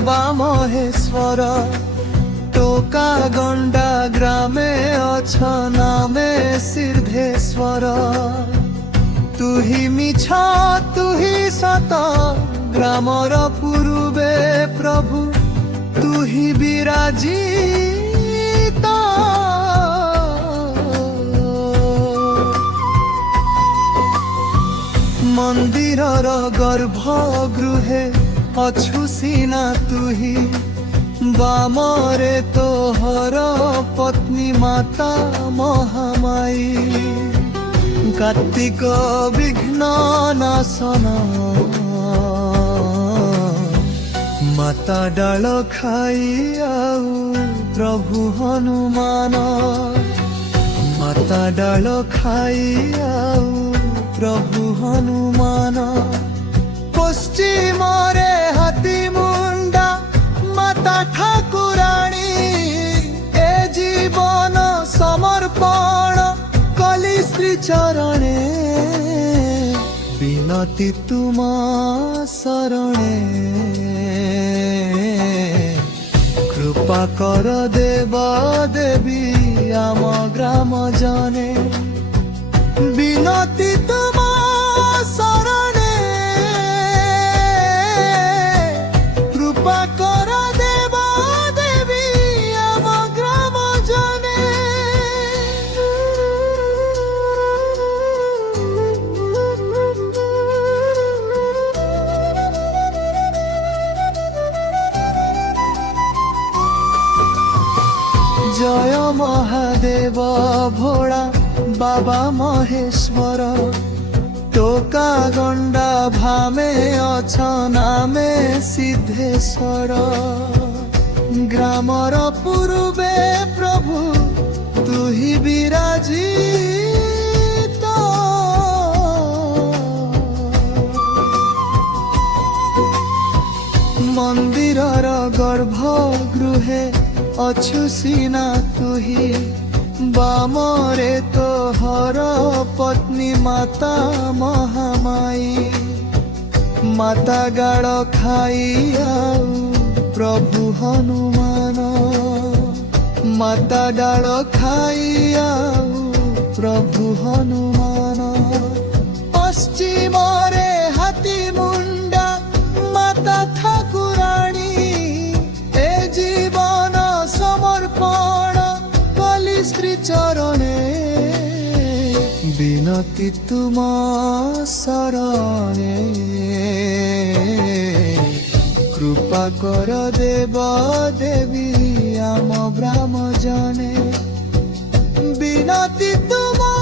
বাবা মহেশ্বর টোকা গন্ডা গ্রামে অছ নামে সিদ্ধেশ্বর তুহি মিছ তুহি সত গ্রামর পূর্বে প্রভু তুহি বিরাজিত মন্দিরর গর্ভগৃহে অছু সিনা তুহি বামরে তোহর পত্নী মাতা মহামায়ী কার্তিক বিঘ্ন নাশন মাতা ডাল খাই আউ প্রভু হনুমান মাতা ডাল খাই আউ প্রভু হনুমান পশ্চিমরে হাতী মুন্ডা মাতা ঠাকুরাণী এ জীবন সমর্পণ কলি শ্রী চরণে বিনতি তুমা শরণে কৃপা কর দেব দেবী আম গ্রাম জনে বিনতি তুমা শরণে কৃপা কর দেব দেবী আম গ্রাম জনে জয় মহাদেব ভোলা বাবা মহেশ্বর টোকা গন্ডা ভামে অছ নামে সিদ্ধেশ্বর গ্রামর পূর্বে প্রভু তুহি বিরাজিত মন্দিরর গর্ভগৃহে অছু সিনা তুহি বামরে তোহর পত্নী মাতা মহামায়ী মাতা গাড় খাই আউ প্রভু হনুমান মাতা ডাল খাই আউ প্রভু হনুমান পশ্চিমরে হাতী মুন্ডা মাতা ঠাকুরাণী এ জীবন সমর্পণ কলি শ্রী চরণে বিনতি তুমা শরণে কৃপা কর দেব দেবী আম ব্রাহ্ম জনে বিনতি তুমা